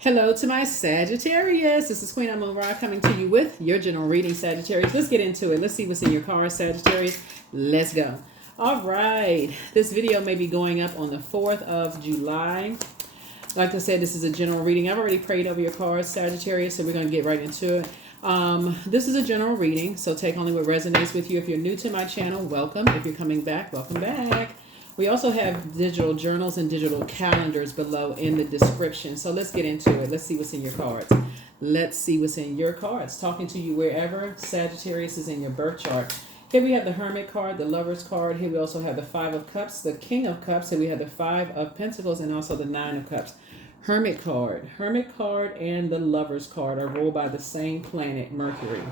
Hello to my Sagittarius. This is Queen Amun Ra coming to you with your general reading, Sagittarius. Let's get into it. Let's see what's in your cards, Sagittarius. Let's go. All right. This video may be going up on the 4th of July. Like I said, this is a general reading. I've already prayed over your cards, Sagittarius, so we're going to get right into it. This is a general reading, so take only what resonates with you. If you're new to my channel, welcome. If you're coming back, welcome back. We also have digital journals and digital calendars below in the description. So let's get into it. Let's see what's in your cards. Let's see what's in your cards. Talking to you wherever Sagittarius is in your birth chart. Here we have the Hermit card, the Lover's card. Here we also have the Five of Cups, the King of Cups. Here we have the Five of Pentacles and also the Nine of Cups. Hermit card, and the Lover's card are ruled by the same planet, Mercury.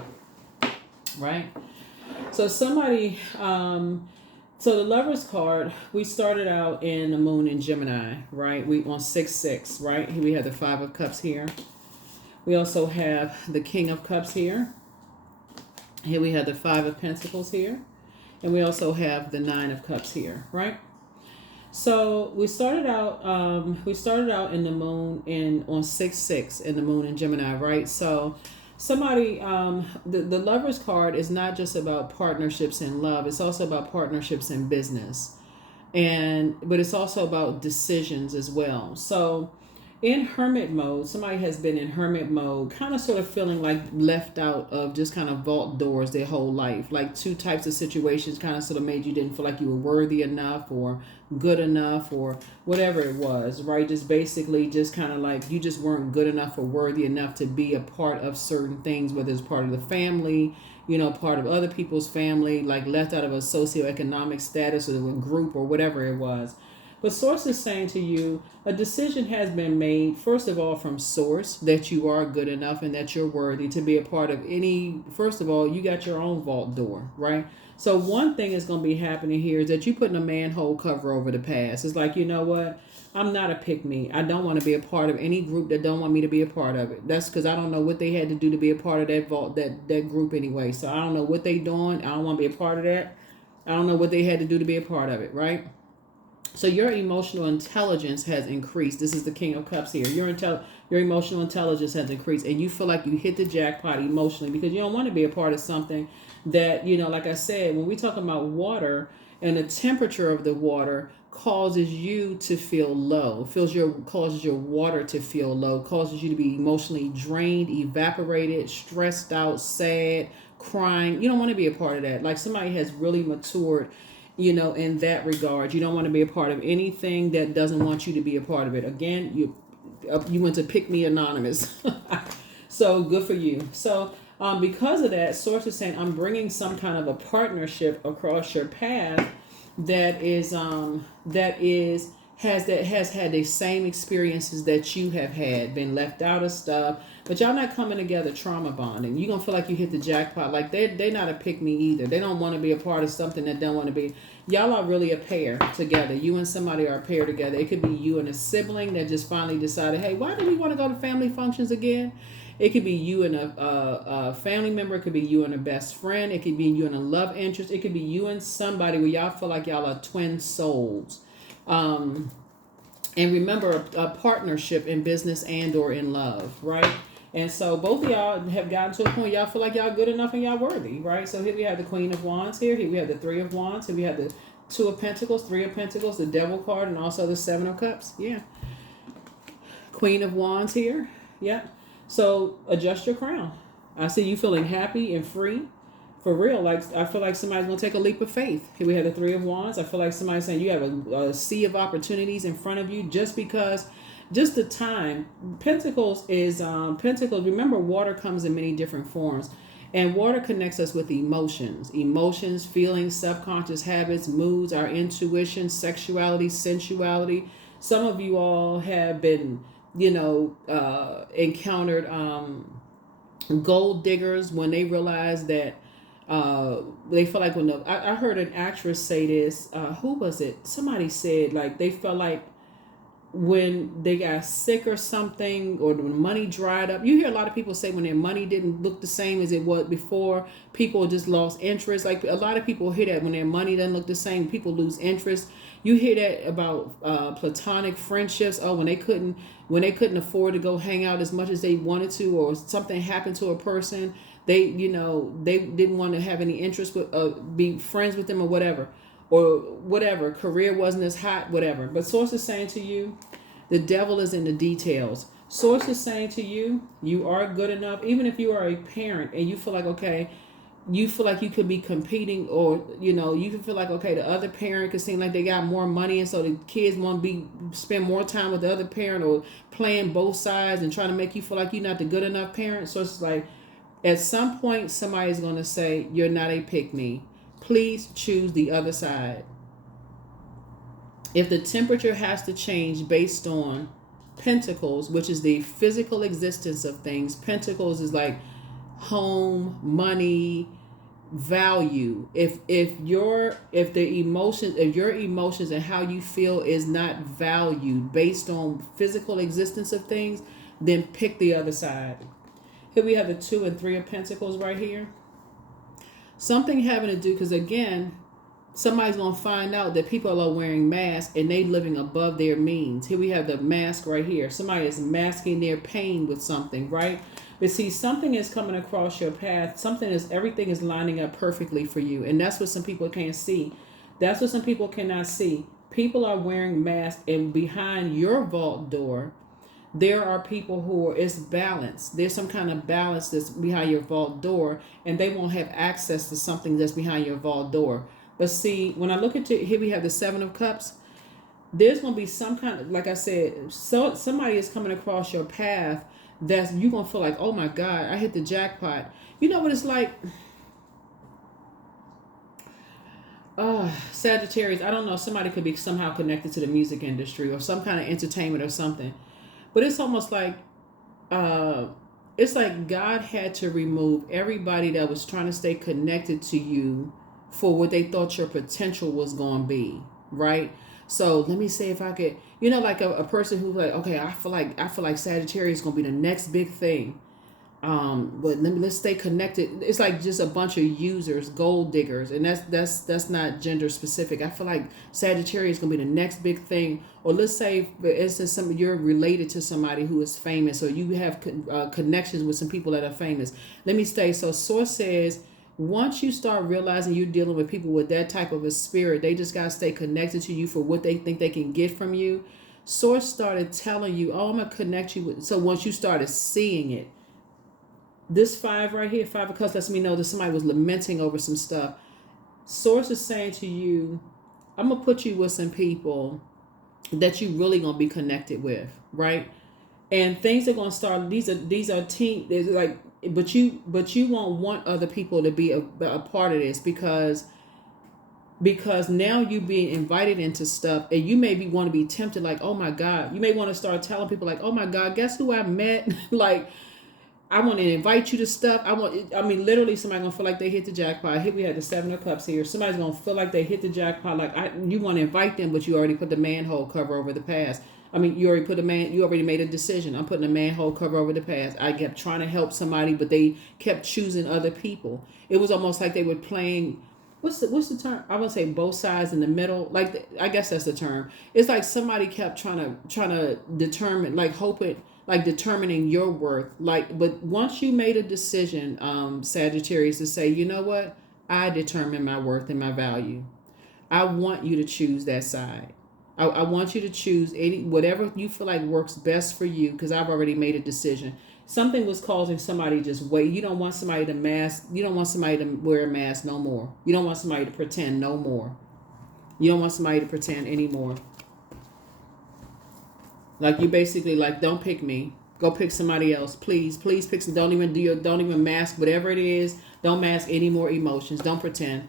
Right? So somebody... So the Lover's card, we started out in the Moon in Gemini, right? We on 6-6, right? Here we have the Five of Cups here. We also have the King of Cups here. Here we have the Five of Pentacles here. And we also have the Nine of Cups here, right? So we started out in the Moon on 6-6 in the Moon in Gemini, right? So somebody, the Lover's card is not just about partnerships in love. It's also about partnerships in business. But it's also about decisions as well. So in hermit mode, somebody has been in hermit mode, kind of sort of feeling like left out of just kind of vault doors their whole life. Like two types of situations kind of sort of made you didn't feel like you were worthy enough or good enough or whatever it was, right? Just basically just kind of like you just weren't good enough or worthy enough to be a part of certain things, whether it's part of the family, part of other people's family, like left out of a socioeconomic status or a group or whatever it was. But Source is saying to you, a decision has been made, first of all, from Source, that you are good enough and that you're worthy to be a part of any, first of all, you got your own vault door, right? So one thing is going to be happening here is that you're putting a manhole cover over the past. It's like, you know what? I'm not a pick-me. I don't want to be a part of any group that don't want me to be a part of it. That's because I don't know what they had to do to be a part of that vault, that group anyway. So I don't know what they doing. I don't want to be a part of that. I don't know what they had to do to be a part of it, right? So your emotional intelligence has increased. This is the King of Cups here. Your emotional intelligence has increased, and you feel like you hit the jackpot emotionally because you don't want to be a part of something that, like I said, when we talk about water and the temperature of the water causes you to feel low, causes your water to feel low, causes you to be emotionally drained, evaporated, stressed out, sad, crying. You don't want to be a part of that. Like somebody has really matured in that regard. You don't want to be a part of anything that doesn't want you to be a part of it. Again, you went to pick me anonymous. So good for you. So because of that, Source is saying, I'm bringing some kind of a partnership across your path that has had the same experiences that you have had, been left out of stuff, but y'all not coming together trauma bonding. You're going to feel like you hit the jackpot. Like they're not a pick me either. They don't want to be a part of something that don't want to be. Y'all are really a pair together. You and somebody are a pair together. It could be you and a sibling that just finally decided, hey, why do we want to go to family functions again? It could be you and a family member. It could be you and a best friend. It could be you and a love interest. It could be you and somebody where y'all feel like y'all are twin souls. And remember, a partnership in business and or in love, right? And so both of y'all have gotten to a point y'all feel like y'all good enough and y'all worthy, right? So here we have the Queen of Wands here. Here we have the Three of Wands. Here we have the Two of Pentacles, Three of Pentacles, the Devil card, and also the Seven of Cups. Yeah. Queen of Wands here. Yeah. So adjust your crown. I see you feeling happy and free. For real, like I feel like somebody's going to take a leap of faith. Here we have the Three of Wands. I feel like somebody's saying you have a sea of opportunities in front of you just the time. Pentacles is, remember water comes in many different forms. And water connects us with emotions, feelings, subconscious habits, moods, our intuition, sexuality, sensuality. Some of you all have been, encountered gold diggers when they realize that they feel like I heard an actress say this, who was it? Somebody said like they felt like when they got sick or something, or when money dried up. You hear a lot of people say when their money didn't look the same as it was before, people just lost interest. Like a lot of people hear that when their money doesn't look the same, people lose interest. You hear that about platonic friendships. Oh, when they couldn't afford to go hang out as much as they wanted to, or something happened to a person, they they didn't want to have any interest with be friends with them or whatever. Or whatever, career wasn't as hot, whatever. But Source is saying to you, the devil is in the details. Source is saying to you, you are good enough. Even if you are a parent and you feel like, okay, you feel like you could be competing, or, you can feel like, okay, the other parent could seem like they got more money, and so the kids want to spend more time with the other parent, or playing both sides and trying to make you feel like you're not the good enough parent. So it's like, at some point, somebody's going to say, you're not a pick-me. Please choose the other side. If the temperature has to change based on pentacles, which is the physical existence of things, pentacles is like home, money, value. If your emotions and how you feel is not valued based on physical existence of things, then pick the other side. Here we have the 2 and 3 of Pentacles right here. Something having to do, because again, somebody's going to find out that people are wearing masks and they living above their means. Here we have the mask right here. Somebody is masking their pain with something, right? But see, something is coming across your path. Everything is lining up perfectly for you. And that's what some people can't see. That's what some people cannot see. People are wearing masks, and behind your vault door, there are people it's balanced. There's some kind of balance that's behind your vault door, and they won't have access to something that's behind your vault door. But see, when I look at here, we have the 7 of Cups. There's going to be some kind of, like I said, so somebody is coming across your path that's, you're going to feel like, oh my God, I hit the jackpot. You know what it's like? Sagittarius, I don't know, somebody could be somehow connected to the music industry or some kind of entertainment or something. But it's almost like, it's like God had to remove everybody that was trying to stay connected to you for what they thought your potential was going to be, right? So let me say, if I could, like a person who's like, okay, I feel like Sagittarius is going to be the next big thing. But let's stay connected. It's like just a bunch of users, gold diggers, and that's not gender specific. I feel like Sagittarius is gonna be the next big thing. Or let's say, for instance, you're related to somebody who is famous, or you have connections with some people that are famous. Let me stay. So Source says, once you start realizing you're dealing with people with that type of a spirit, they just gotta stay connected to you for what they think they can get from you. Source started telling you, oh, I'm gonna connect you with. So once you started seeing it. This 5 right here, 5 of Cups, lets me know that somebody was lamenting over some stuff. Source is saying to you, I'm going to put you with some people that you really going to be connected with, right? And things are going to start, these are team, like, but you won't want other people to be a part of this, because now you being invited into stuff, and you maybe want to be tempted, like, oh my God. You may want to start telling people like, oh my God, guess who I met? Like, I want to invite you to stuff. Literally somebody going to feel like they hit the jackpot. Here we have the 7 of Cups here. Somebody's going to feel like they hit the jackpot. Like, you want to invite them, but you already put the manhole cover over the past. You already made a decision. I'm putting a manhole cover over the past. I kept trying to help somebody, but they kept choosing other people. It was almost like they were playing, what's the term? I would say both sides in the middle. Like, I guess that's the term. It's like somebody kept trying to determine, like, determining your worth. But once you made a decision, Sagittarius, to say, you know what? I determine my worth and my value. I want you to choose that side. I want you to choose whatever you feel like works best for you, because I've already made a decision. Something was causing somebody to just wait. You don't want somebody to mask. You don't want somebody to wear a mask no more. You don't want somebody to pretend no more. You don't want somebody to pretend anymore. Like, you basically like, don't pick me. Go pick somebody else. Please pick some. Don't even mask whatever it is. Don't mask any more emotions. Don't pretend.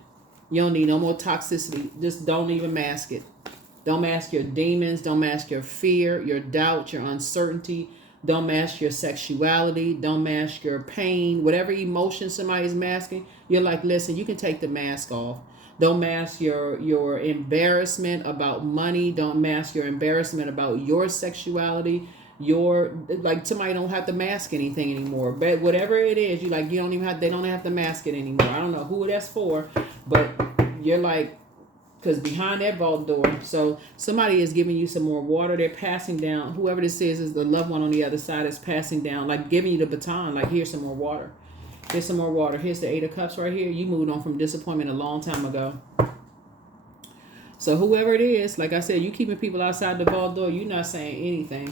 You don't need no more toxicity. Just don't even mask it. Don't mask your demons. Don't mask your fear, your doubt, your uncertainty. Don't mask your sexuality. Don't mask your pain. Whatever emotion somebody's masking, you're like, listen, you can take the mask off. Don't mask your embarrassment about money. Don't mask your embarrassment about your sexuality. Your, like, somebody don't have to mask anything anymore. But whatever it is, you like, you don't even have, they don't have to mask it anymore. I don't know who that's for, but you're like, because behind that vault door, so somebody is giving you some more water. They're passing down, whoever this is the loved one on the other side is passing down, like giving you the baton, like, here's some more water. Here's some more water. Here's the 8 of Cups right here. You moved on from disappointment a long time ago. So whoever it is, like I said, you keeping people outside the vault door, you're not saying anything.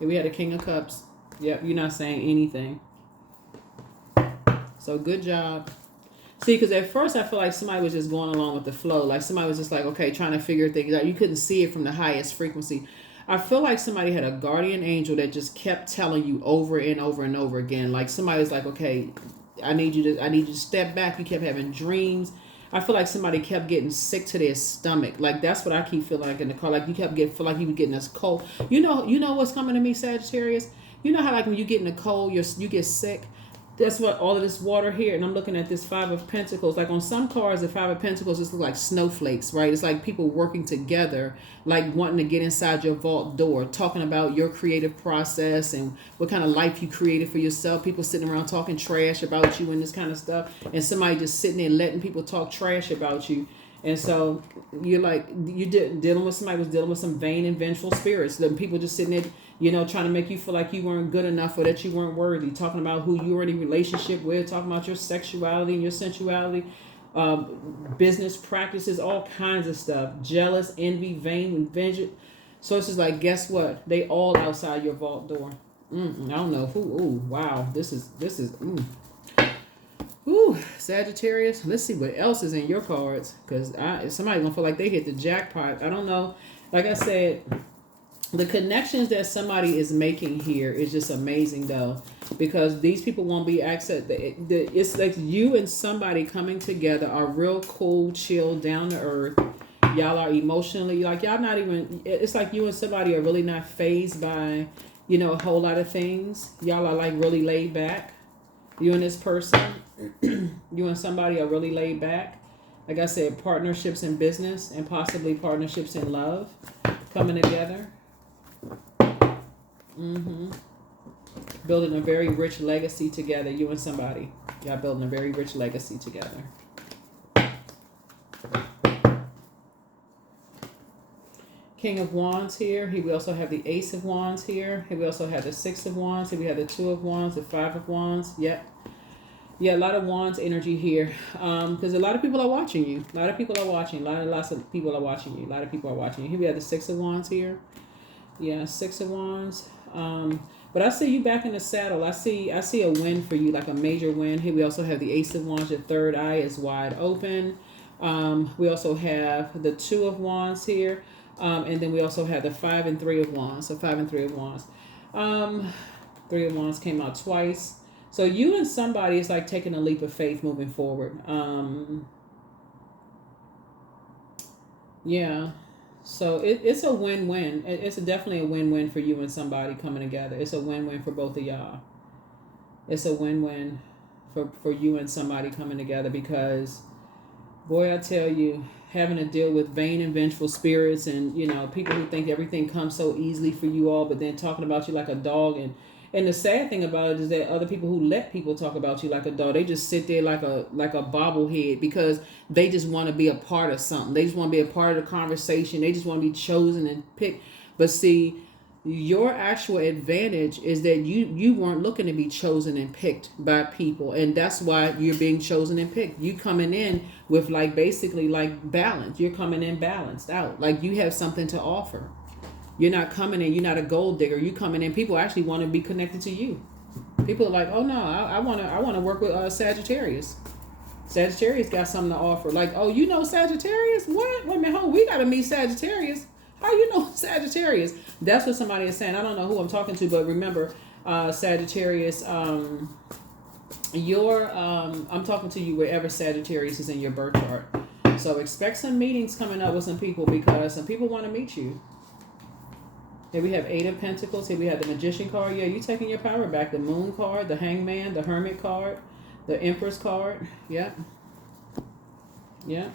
Here we had a King of Cups. Yep, you're not saying anything. So good job. See, because at first I feel like somebody was just going along with the flow. Like somebody was just like, okay, trying to figure things out. You couldn't see it from the highest frequency. I feel like somebody had a guardian angel that just kept telling you over and over and over again. Like somebody was like, okay, I need you to step back. You kept having dreams. I feel like somebody kept getting sick to their stomach. Like that's what I keep feeling like in the car. Like you kept feel like you were getting this cold. You know what's coming to me, Sagittarius? You know how like when you get in the cold, you get sick? That's what all of this water here, and I'm looking at this 5 of Pentacles. Like on some cars, the 5 of Pentacles just look like snowflakes, right? It's like people working together, like wanting to get inside your vault door, talking about your creative process and what kind of life you created for yourself. People sitting around talking trash about you and this kind of stuff, and somebody just sitting there letting people talk trash about you. And so you're like, dealing with somebody was dealing with some vain and vengeful spirits. The people just sitting there, trying to make you feel like you weren't good enough or that you weren't worthy. Talking about who you were in a relationship with, talking about your sexuality and your sensuality, business practices, all kinds of stuff. Jealous, envy, vain, and vengeance. So it's just like, guess what? They all outside your vault door. I don't know who. Ooh, wow. This is. Ooh, Sagittarius. Let's see what else is in your cards, because somebody's gonna feel like they hit the jackpot. I don't know. Like I said, the connections that somebody is making here is just amazing, though, because these people won't be access. It's like you and somebody coming together are real cool, chill, down to earth. Y'all are emotionally, like, y'all not even. It's like you and somebody are really not fazed by, a whole lot of things. Y'all are like really laid back. You and this person. You and somebody are really laid back. Like I said, partnerships in business and possibly partnerships in love coming together. Building a very rich legacy together, you and somebody. Y'all building a very rich legacy together. King of Wands here. Here we also have the Ace of Wands here. Here we also have the 6 of Wands. Here we have the 2 of Wands, the 5 of Wands. Yep. Yeah, a lot of Wands energy here, because a lot of people are watching you. A lot of people are watching. Lots of people are watching you. A lot of people are watching you. Here we have the 6 of Wands here. Yeah, 6 of Wands. But I see you back in the saddle. I see a win for you, like a major win. Here we also have the Ace of Wands. Your third eye is wide open. We also have the 2 of Wands here, and then we also have the 5 and 3 of Wands. So 5 and 3 of Wands. 3 of Wands came out twice. So you and somebody is like taking a leap of faith moving forward. Yeah. So it's a win-win. It's definitely a win-win for you and somebody coming together. It's a win-win for both of y'all. It's a win-win for you and somebody coming together, because, boy, I tell you, having to deal with vain and vengeful spirits and, people who think everything comes so easily for you all, but then talking about you like a dog. And the sad thing about it is that other people who let people talk about you like a dog, they just sit there like a bobblehead, because they just want to be a part of something. They just want to be a part of the conversation. They just want to be chosen and picked. But see, your actual advantage is that you weren't looking to be chosen and picked by people, and that's why you're being chosen and picked. You coming in with basically balance. You're coming in balanced out, like you have something to offer. You're not coming in, you're not a gold digger. You coming in, people actually want to be connected to you. People are like, oh no, I want to work with Sagittarius. Sagittarius got something to offer. Like, oh, Sagittarius? What? Wait a minute, we got to meet Sagittarius. How you know Sagittarius? That's what somebody is saying. I don't know who I'm talking to, but remember, Sagittarius, I'm talking to you wherever Sagittarius is in your birth chart. So expect some meetings coming up with some people, because some people want to meet you. Here we have 8 of Pentacles. Here we have the Magician card. Yeah, you're taking your power back. The Moon card, the Hangman, the Hermit card, the Empress card. Yeah. Yeah.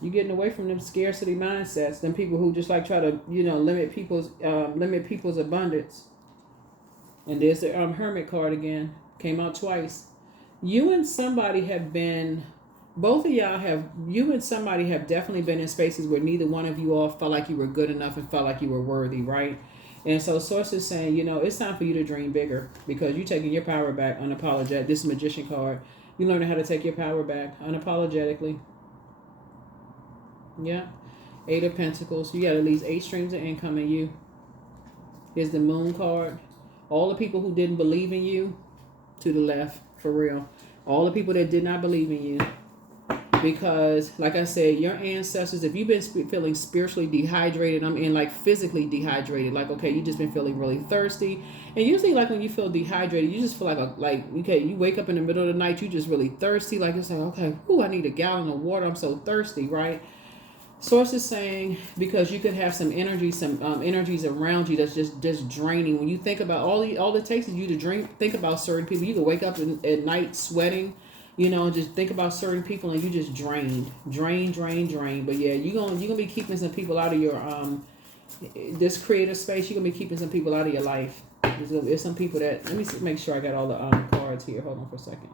You getting away from them scarcity mindsets, them people who just like try to, limit people's abundance. And there's the Hermit card again. Came out twice. You and somebody have been, both of y'all have, you and somebody have definitely been in spaces where neither one of you all felt like you were good enough and felt like you were worthy, right? And so Source is saying, it's time for you to dream bigger because you're taking your power back unapologetic. This Magician card. You learning how to take your power back unapologetically. Yeah. 8 of Pentacles. You got at least 8 streams of income in you. Here's the Moon card. All the people who didn't believe in you, to the left, for real. All the people that did not believe in you. Because, like I said, your ancestors, if you've been feeling spiritually dehydrated, like physically dehydrated, like, okay, you just been feeling really thirsty. And usually, like, when you feel dehydrated, you just feel okay, you wake up in the middle of the night, you just really thirsty. Like, it's like, okay, I need a gallon of water. I'm so thirsty, right? Source is saying because you could have some energies around you that's just draining. When you think about all it takes is you to think about certain people. You can wake up at night sweating, just think about certain people and you just drain. But yeah, you're gonna be keeping some people out of your this creative space. You're gonna be keeping some people out of your life. There's some people that, let me make sure I got all the cards here. Hold on for a second.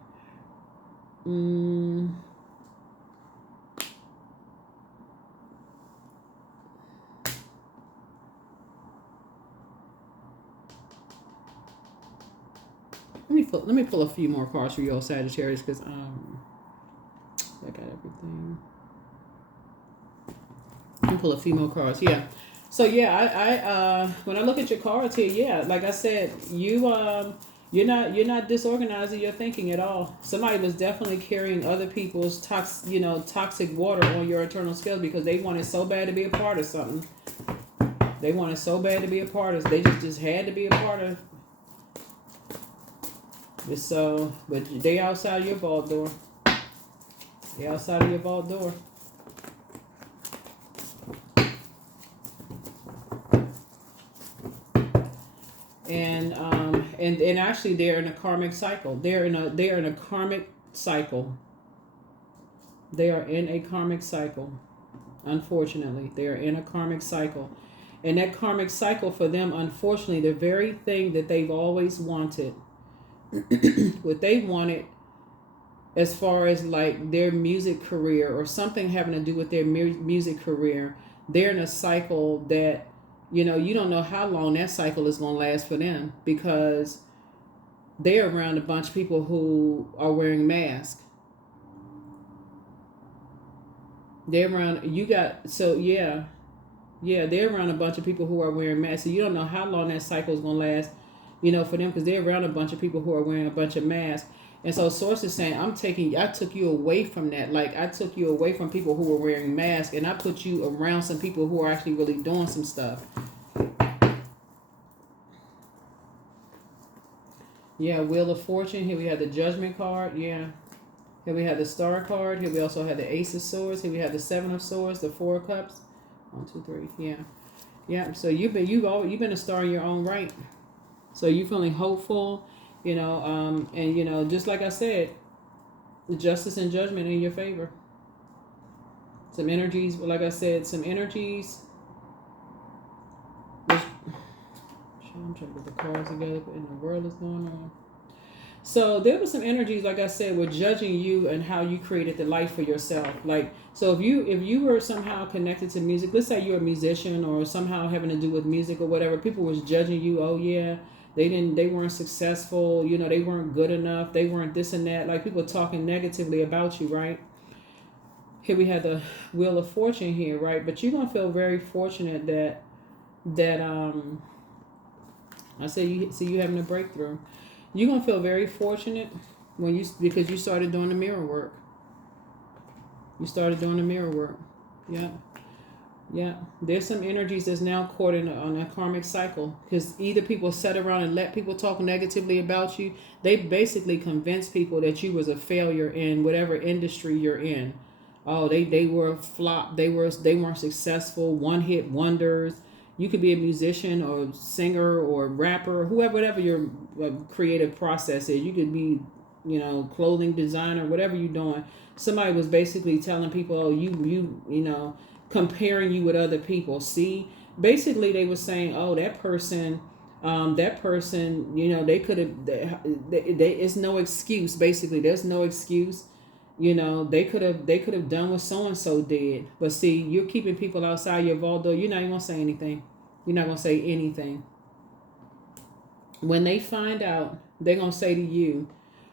Let me pull a few more cards for you all Sagittarius because I got everything. Let me pull a few more cards. Yeah. So yeah, I when I look at your cards here, yeah, like I said, you're not disorganized in your thinking at all. Somebody was definitely carrying other people's toxic water on your eternal scales because they wanted so bad to be a part of something. They wanted so bad to be a part of. They just had to be a part of. So, but they outside your vault door. They outside of your vault door. And actually they're in a karmic cycle. They're in a karmic cycle. They are in a karmic cycle. Unfortunately, they are in a karmic cycle. And that karmic cycle for them, unfortunately, the very thing that they've always wanted, what they wanted as far as like their music career or something having to do with their music career, they're in a cycle that, you don't know how long that cycle is going to last for them because they're around a bunch of people who are wearing masks. They're around, they're around a bunch of people who are wearing masks. So you don't know how long that cycle is going to last, for them because they're around a bunch of people who are wearing a bunch of masks. And so Source is saying, I took you away from that. Like, I took you away from people who were wearing masks and I put you around some people who are actually really doing some stuff. Yeah, Wheel of Fortune. Here we have the Judgment card. Yeah. Here we have the Star card. Here we also have the Ace of Swords. Here we have the Seven of Swords, the Four of Cups. 1, 2, 3. Yeah. Yeah. So you've been a star in your own right. So you're feeling hopeful, and just like I said, the justice and judgment in your favor. Some energies, like I said, I'm trying to put the cards together. What in the world is going on? So there were some energies, like I said, were judging you and how you created the life for yourself. Like, so if you were somehow connected to music, let's say you're a musician or somehow having to do with music or whatever, people was judging you. Oh yeah, they weren't successful. They weren't good enough. They weren't this and that. Like people talking negatively about you, right? Here we have the Wheel of Fortune here, right? But you're gonna feel very fortunate that I say you having a breakthrough. You're gonna feel very fortunate because you started doing the mirror work. You started doing the mirror work. Yeah. Yeah. There's some energies that's now caught on a karmic cycle because either people sat around and let people talk negatively about you. They basically convinced people that you was a failure in whatever industry you're in. Oh, they were a flop. They weren't successful. One-hit wonders. You could be a musician or singer or rapper, whatever your creative process is. You could be clothing designer, whatever you're doing. Somebody was basically telling people, oh, comparing you with other people. See, basically they were saying, oh, that person, they could have, it's no excuse. Basically, there's no excuse. They could have done what so and so did. But see, you're keeping people outside your vault door. You're not even gonna say anything. You're not gonna say anything. When they find out, they're gonna say to you,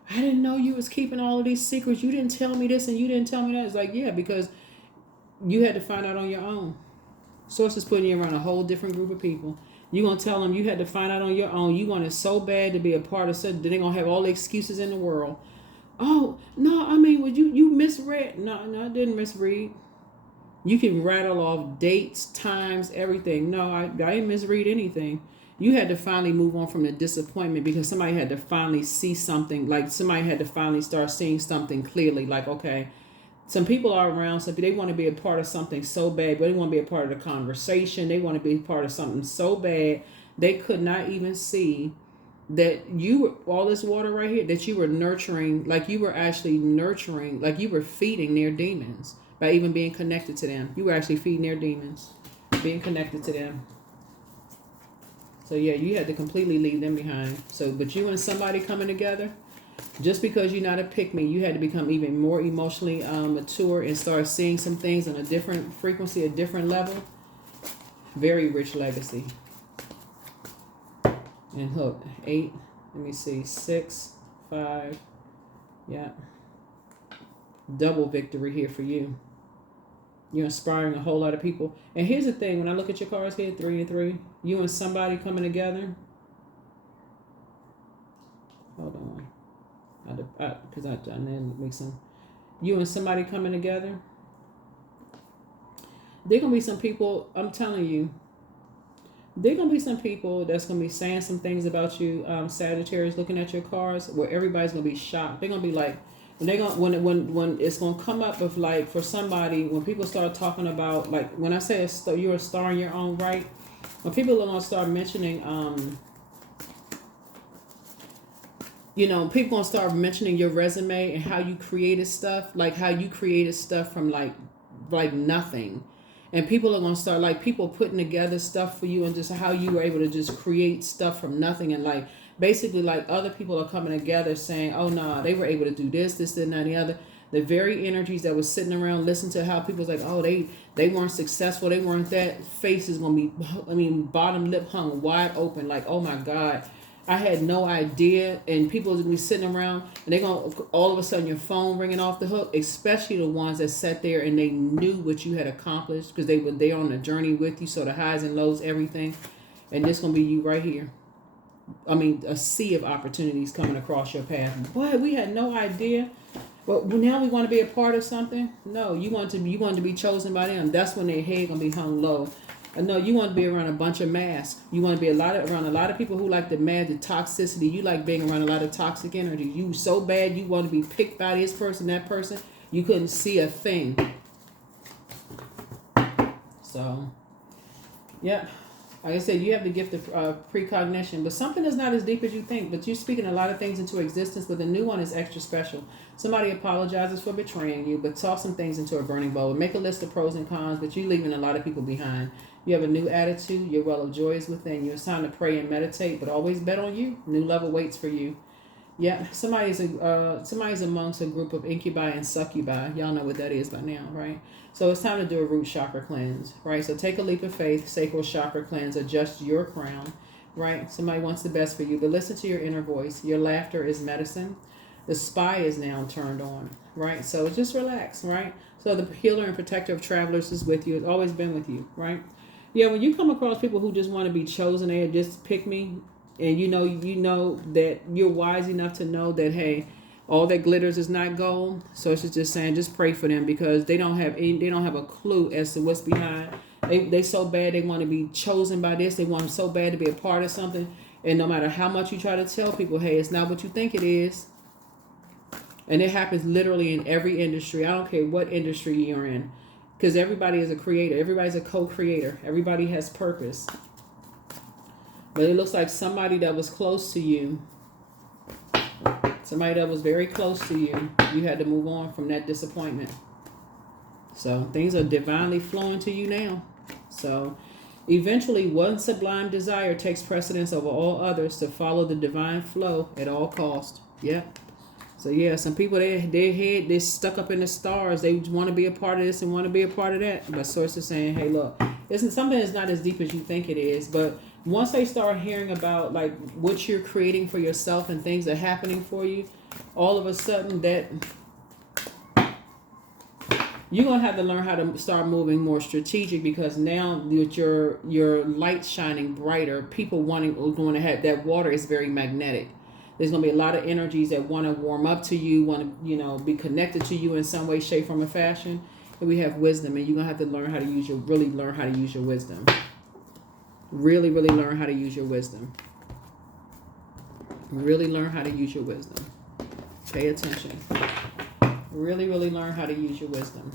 I didn't know you was keeping all of these secrets. You didn't tell me this and you didn't tell me that. It's like, yeah, because you had to find out on your own. Source is putting you around a whole different group of people. You're going to tell them you had to find out on your own. You want it so bad to be a part of something. They're going to have all the excuses in the world. Oh, no, I mean, you misread. No, I didn't misread. You can rattle off dates, times, everything. No, I didn't misread anything. You had to finally move on from the disappointment because somebody had to finally see something. Like somebody had to finally start seeing something clearly. Like, okay, some people are around, so they want to be a part of something so bad, but they want to be a part of the conversation. They want to be a part of something so bad, they could not even see that you were, all this water right here, that you were nurturing, like you were actually nurturing, like you were feeding their demons by even being connected to them. You were actually feeding their demons, being connected to them. So yeah, you had to completely leave them behind. So, but you and somebody coming together, just because you're not a pick-me, you had to become even more emotionally mature and start seeing some things on a different frequency, a different level. Very rich legacy. And hook 8. Let me see, 6, 5. Yeah. Double victory here for you. You're inspiring a whole lot of people. And here's the thing: when I look at your cards here, 3 and 3, you and somebody coming together. Hold on. Because I didn't make some. You and somebody coming together. There gonna be some people. I'm telling you. There gonna be some people that's gonna be saying some things about you, Sagittarius. Looking at your cards, where everybody's gonna be shocked. They're gonna be like, when it's gonna come up with like for somebody when people start talking about like when I say you're a star in your own right. When people are gonna start mentioning people gonna start mentioning your resume and how you created stuff, like how you created stuff from like nothing. And people are gonna start like people putting together stuff for you and just how you were able to just create stuff from nothing. And like basically like other people are coming together saying, oh no, they were able to do this, and the other. The very energies that was sitting around listening to how people's like, oh, they weren't successful, they weren't that, face is gonna be, bottom lip hung wide open, like, oh my God, I had no idea. And people are gonna be sitting around and they're gonna all of a sudden your phone ringing off the hook, especially the ones that sat there and they knew what you had accomplished because they were there on the journey with you. So the highs and lows, everything. And this gonna be you right here. A sea of opportunities coming across your path. Boy, we had no idea. But now we want to be a part of something. No, you want to be chosen by them. That's when their head gonna be hung low. No, you want to be around a bunch of masks. You want to be around a lot of people who like the toxicity. You like being around a lot of toxic energy. You so bad you want to be picked by this person, that person. You couldn't see a thing. So, yeah. Like I said, you have the gift of precognition, but something is not as deep as you think. But you're speaking a lot of things into existence, but the new one is extra special. Somebody apologizes for betraying you, but toss some things into a burning bowl. Make a list of pros and cons, but you're leaving a lot of people behind. You have a new attitude. Your well of joy is within you. It's time to pray and meditate, but always bet on you. New level waits for you. Yeah, somebody's amongst a group of incubi and succubi. Y'all know what that is by now, right? So it's time to do a root chakra cleanse, right? So take a leap of faith, sacral chakra cleanse, adjust your crown, right? Somebody wants the best for you, but listen to your inner voice. Your laughter is medicine. The spy is now turned on, right? So just relax, right? So the healer and protector of travelers is with you. It's always been with you, right? Yeah, when you come across people who just want to be chosen, they just pick me, and you know that you're wise enough to know that, hey, all that glitters is not gold. So it's just saying, just pray for them because they don't have a clue as to what's behind. They so bad they want to be chosen by this. They want so bad to be a part of something. And no matter how much you try to tell people, hey, it's not what you think it is. And it happens literally in every industry. I don't care what industry you're in, because everybody is a creator. Everybody's a co-creator. Everybody has purpose. But it looks like somebody that was close to you Somebody that was very close to you. You had to move on from that disappointment. So things are divinely flowing to you now. So eventually, one sublime desire takes precedence over all others to follow the divine flow at all cost. Yep. So yeah, some people they're stuck up in the stars. They want to be a part of this and want to be a part of that. But source is saying, hey, look, isn't something that's not as deep as you think it is. But once they start hearing about like what you're creating for yourself and things that are happening for you, all of a sudden that you're gonna have to learn how to start moving more strategic, because now with your light shining brighter, people going to have that water is very magnetic. There's going to be a lot of energies that want to warm up to you, want to, be connected to you in some way, shape, form, or fashion. And we have wisdom, and you're going to have to learn how to really learn how to use your wisdom. Really, really learn how to use your wisdom. Really learn how to use your wisdom. Pay attention. Really, really learn how to use your wisdom.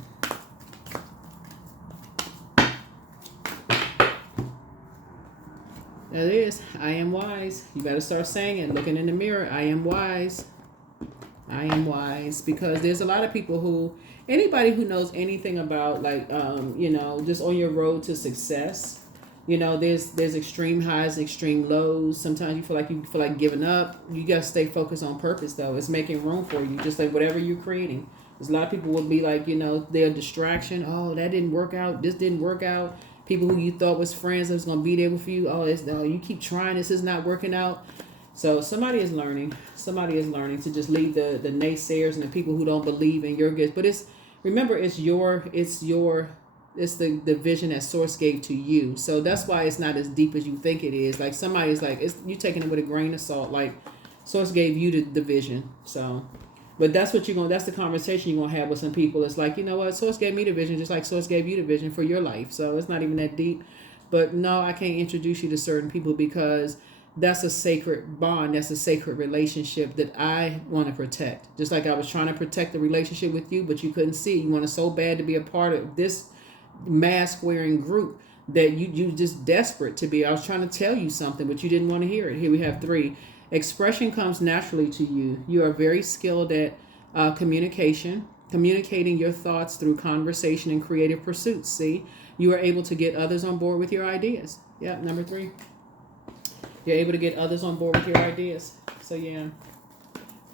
That is, I am wise. You better start saying it, looking in the mirror. I am wise. I am wise. Because there's a lot of people anybody who knows anything about just on your road to success, there's extreme highs, extreme lows. Sometimes you feel like giving up. You got to stay focused on purpose, though. It's making room for you, just like whatever you're creating. There's a lot of people will be like, they're a distraction. Oh, that didn't work out. This didn't work out. People who you thought was friends that was going to be there with you. Oh, you keep trying. This is not working out. So somebody is learning. Somebody is learning to just leave the naysayers and the people who don't believe in your gifts. But it's the vision that Source gave to you. So that's why it's not as deep as you think it is. Like somebody's like, you taking it with a grain of salt. Like Source gave you the vision. So, but that's what that's the conversation you're going to have with some people. It's like, you know what? Source gave me the vision just like Source gave you the vision for your life. So it's not even that deep. But no, I can't introduce you to certain people because that's a sacred bond. That's a sacred relationship that I want to protect. Just like I was trying to protect the relationship with you, but you couldn't see. You wanted so bad to be a part of this mask wearing group that you just desperate to be. I was trying to tell you something, but you didn't want to hear it. Here we have 3. Expression comes naturally to you. You are very skilled at communicating your thoughts through conversation and creative pursuits. See, you are able to get others on board with your ideas. Yep, number 3. You're able to get others on board with your ideas. So yeah,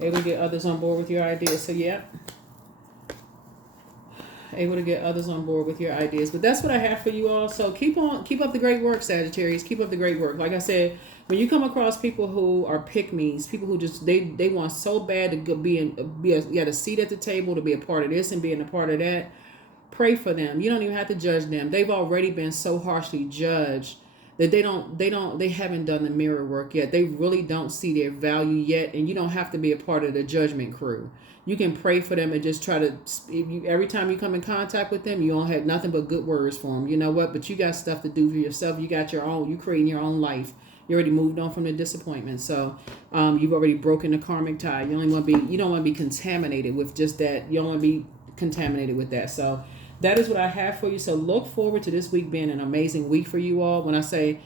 able to get others on board with your ideas. So yeah, able to get others on board with your ideas. But that's what I have for you all. So keep up the great work, Sagittarius. Keep up the great work. Like I said, when you come across people who are pick-me's, people who just they want so bad to get a seat at the table, to be a part of this and being a part of that, pray for them. You don't even have to judge them. They've already been so harshly judged that they haven't done the mirror work yet. They really don't see their value yet, and you don't have to be a part of the judgment crew. You can pray for them and just try to, every time you come in contact with them, you don't have nothing but good words for them. You know what? But you got stuff to do for yourself. You got you creating your own life. You already moved on from the disappointment. So you've already broken the karmic tie. You don't want to be contaminated with just that. You don't want to be contaminated with that. So that is what I have for you. So look forward to this week being an amazing week for you all. When I say,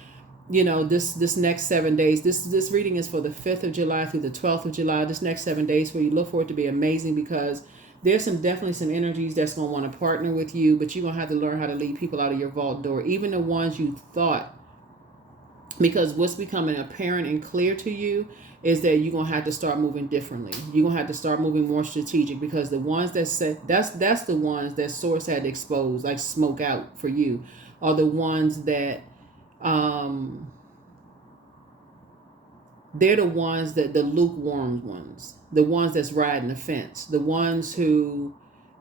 this next 7 days, this reading is for the 5th of July through the 12th of July. This next 7 days for you, look forward to be amazing, because there's definitely some energies that's going to want to partner with you, but you're going to have to learn how to lead people out of your vault door, even the ones you thought. Because what's becoming apparent and clear to you is that you're going to have to start moving differently. You're going to have to start moving more strategic, because the ones that said that's the ones that Source had exposed, like smoke out for you, are the ones that they're the ones that the lukewarm ones, the ones that's riding the fence, the ones who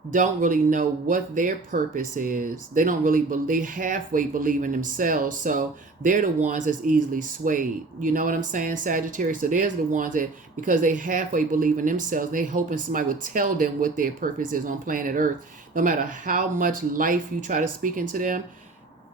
don't really know what their purpose is. They don't really believe, halfway believe in themselves. So they're the ones that's easily swayed. You know what I'm saying, Sagittarius? So there's the ones that, because they halfway believe in themselves, they hoping somebody would tell them what their purpose is on planet Earth. No matter how much life you try to speak into them,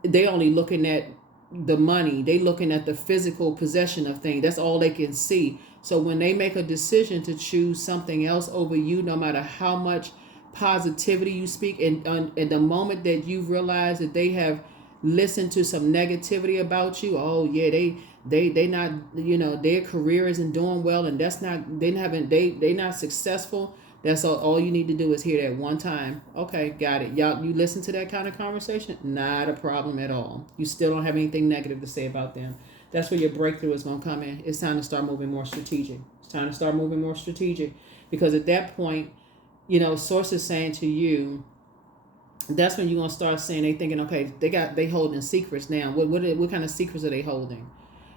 they only looking at the money. They looking at the physical possession of things. That's all they can see. So when they make a decision to choose something else over you, no matter how much positivity you speak, and the moment that you realize that they have listened to some negativity about you, oh yeah, they not, you know, their career isn't doing well, and that's not, they not successful. That's all you need to do is hear that one time. Okay, got it. Y'all, you listen to that kind of conversation, not a problem at all. You still don't have anything negative to say about them. That's where your breakthrough is going to come in. It's time to start moving more strategic. It's time to start moving more strategic, because at that point, you know, source is saying to you, that's when you're gonna start saying, they thinking, okay, they holding secrets now. What kind of secrets are they holding?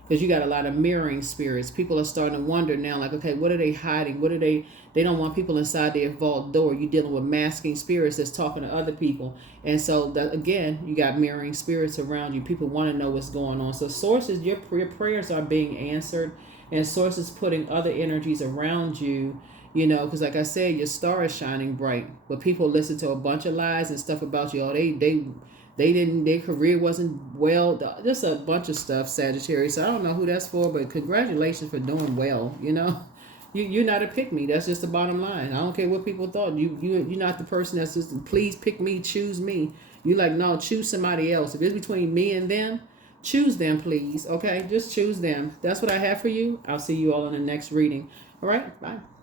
Because you got a lot of mirroring spirits. People are starting to wonder now, like, okay, what are they hiding? What are they don't want people inside their vault door. You're dealing with masking spirits that's talking to other people. And so that, again, you got mirroring spirits around you. People want to know what's going on. So sources, your prayers are being answered, and sources putting other energies around you. You know, because like I said, your star is shining bright. But people listen to a bunch of lies and stuff about you. Oh, they didn't, their career wasn't well, just a bunch of stuff, Sagittarius. So I don't know who that's for, but congratulations for doing well. You know, you're not a pick me. That's just the bottom line. I don't care what people thought. You're not the person that's just, please pick me, choose me. You like, no, choose somebody else. If it's between me and them, choose them, please. Okay, just choose them. That's what I have for you. I'll see you all in the next reading. All right, bye.